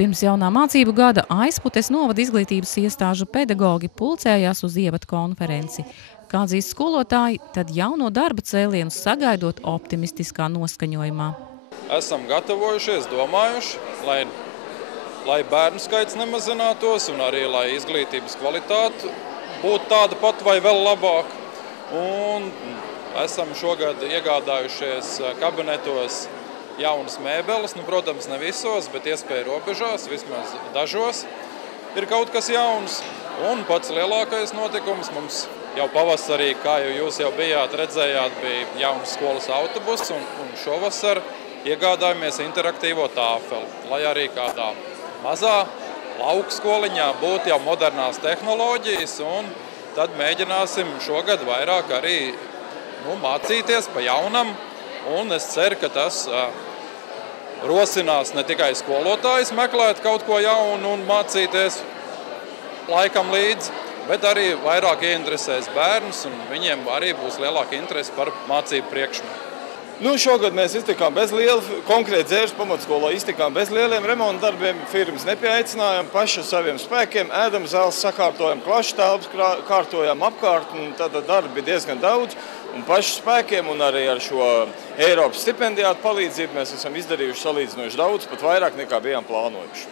Pirms jaunā mācību gada Aizputes novada izglītības iestāžu pedagogi pulcējās uz ievadu konferenci. Kā dzīves skolotāji, tad jauno darba cēlienus sagaidot optimistiskā noskaņojumā. Esam gatavojušies, domājuši, lai bērnu skaits nemazinātos un arī, lai izglītības kvalitāte būtu tāda pat vai vēl labāka. Un esam šogad iegādājušies kabinetos jaunas mēbeles, protams, ne visos, bet iespēja robežās, vismaz dažos ir kaut kas jauns. Un pats lielākais notikums mums jau pavasarī, kā jūs jau bijāt, redzējāt, bija jauns skolas autobus, un šovasar iegādājamies interaktīvo tāfeli, lai arī kādā mazā lauku skoliņā būtu jau modernās tehnoloģijas, un tad mēģināsim šogad vairāk arī mācīties pa jaunam, un es ceru, ka tas rosinās ne tikai skolotājus meklēt kaut ko jaunu un mācīties laikam līdzi, bet arī vairāk ieinteresēs bērnus, un viņiem arī būs lielāka interese par mācību priekšmetu. Šogad mēs iztikām bez liela, konkrēti Dzērves pamatskolā iztikām bez lieliem remonta darbiem, firmas nepieaicinājām, paši saviem spēkiem, ēdam zāles sakārtojam, klašu telpas kārtojam apkārt, un tad darbi bija diezgan daudz, un paši spēkiem un arī ar šo Eiropas stipendijātu palīdzību mēs esam izdarījuši salīdzinoši daudz, pat vairāk nekā bijām plānojuši.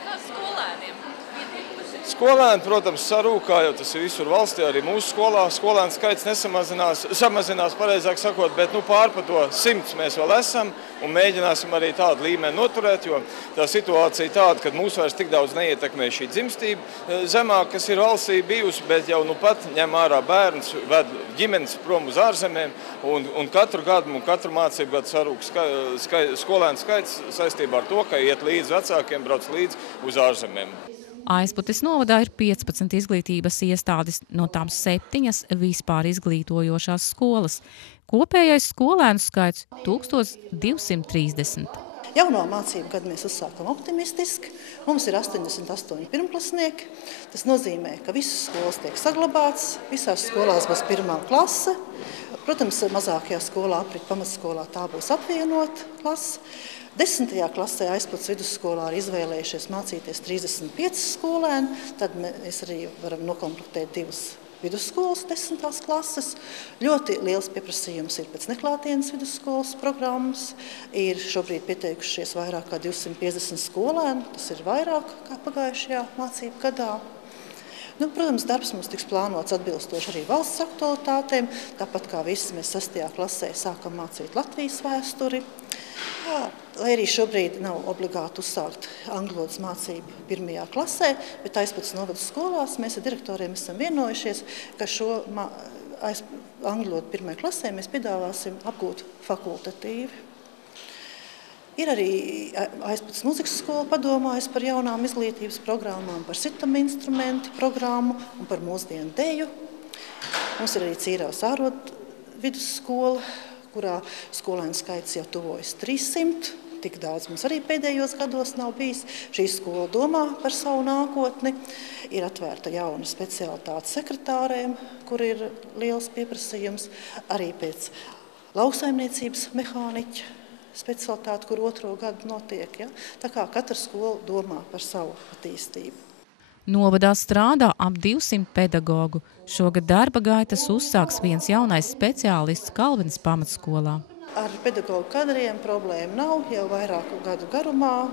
Kā skolēniem? Skolēni, protams, sarūkā, jo tas ir visur valstī, arī mūsu skolā. Skolēnu skaits samazinās, pareizāk sakot, bet pār pa to 100 mēs vēl esam un mēģināsim arī tādu līmeni noturēt, jo tā situācija tāda, ka mūs vairs tik daudz neietekmē šī dzimstība zemāk, kas ir valstī bijusi, bet jau pat ņem ārā bērns, ved ģimenes prom uz ārzemēm, un katru gadu un katru mācību gadu sarūk skolēnu skaits saistībā ar to, ka iet līdz vecākiem, brauc līdz uz ārzemēm. Aizputes novadā ir 15 izglītības iestādes, no tām 7 vispār izglītojošās skolas. Kopējais skolēnu skaits 1230. Jauno mācību gadu mēs uzsākam optimistiski. Mums ir 88 pirmklasnieki. Tas nozīmē, ka visas skolas tiek saglabātas, visās skolās būs 1. klase. Protams, mazākajā skolā, aprit pamatskolā, tā būs apvienota klase. 10. klasē Aizputes vidusskolā ir izvēlējušies mācīties 35 skolēni, tad mēs arī varam nokomplektēt 2 vidusskolas 10. klases. Ļoti liels pieprasījums ir pēc neklātienes vidusskolas programmas. Ir šobrīd pieteikušies vairāk kā 250 skolēni, tas ir vairāk kā pagājušajā mācību gadā. Protams, darbs mums tiks plānots atbilstoši arī valsts aktualitātēm, tāpat kā visi mēs 6. klasē sākam mācīt Latvijas vēsturi. Lai arī šobrīd nav obligāti uzsākt angļu valodas mācību 1. klasē, bet Aizputes novadas skolās mēs ar direktoriem esam vienojušies, ka šo angļu valodu 1. klasē mēs piedāvāsim apgūt fakultatīvi. Ir arī Aizputes muzikas skola padomājas par jaunām izglītības programmām, par sitam instrumentu programmu un par mūsdienu deju. Mums ir arī Cīravas ārodu vidusskola, kurā skolēnu skaits jau tuvojas 300. Tik daudz mums arī pēdējos gados nav bijis. Šī skola domā par savu nākotni. Ir atvērta jauna specialitāte sekretārēm, kur ir liels pieprasījums. Arī pēc lauksaimniecības mehāniķa specialitāte, kur 2. gadu notiek. Ja? Tā kā katra skola domā par savu attīstību. Novadā strādā ap 200 pedagogu. Šogad darba gaitas uzsāks viens jaunais speciālists Kalvenes pamatskolā. Ar pedagogu kadriem problēma nav jau vairāku gadu garumā.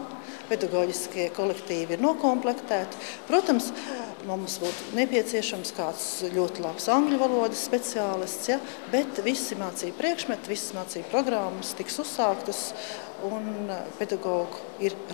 Pedagoģiskie kolektīvi ir nokomplektēti. Protams, mums būtu nepieciešams kāds ļoti labs angļu valodas speciālists, ja? Bet visi mācību priekšmeti, visas mācību programmas tiks uzsāktas un ar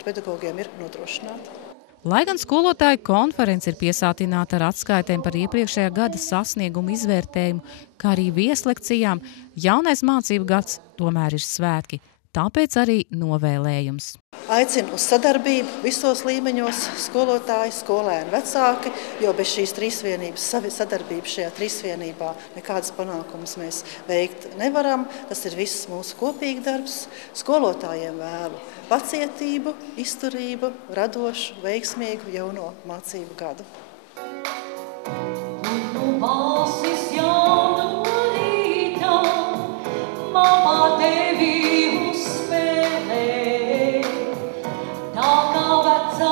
pedagogiem ir nodrošināti. Lai gan skolotāju konference ir piesātināta ar atskaitēm par iepriekšējā gada sasniegumu izvērtējumu, kā arī vieslekcijām, jaunais mācību gads tomēr ir svētki, tāpēc arī novēlējums. Aicinu uz sadarbību visos līmeņos skolotāji, skolēni, vecāki, jo bez šīs trīsvienības, sadarbības šajā trīsvienībā nekādas panākumus mēs veikt nevaram. Tas ir viss mūsu kopīgi darbs. Skolotājiem vēlu pacietību, izturību, radošu, veiksmīgu jauno mācību gadu. Tevi uzspēlē, tā kā vecā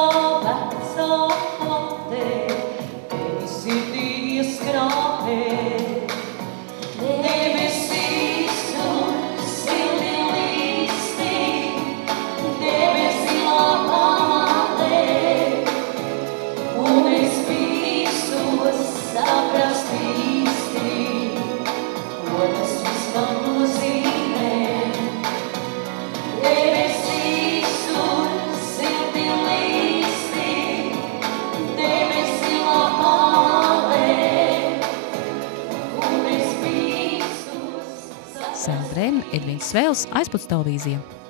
Brēmna, Edvīns Svēls, Aizputs televīzija.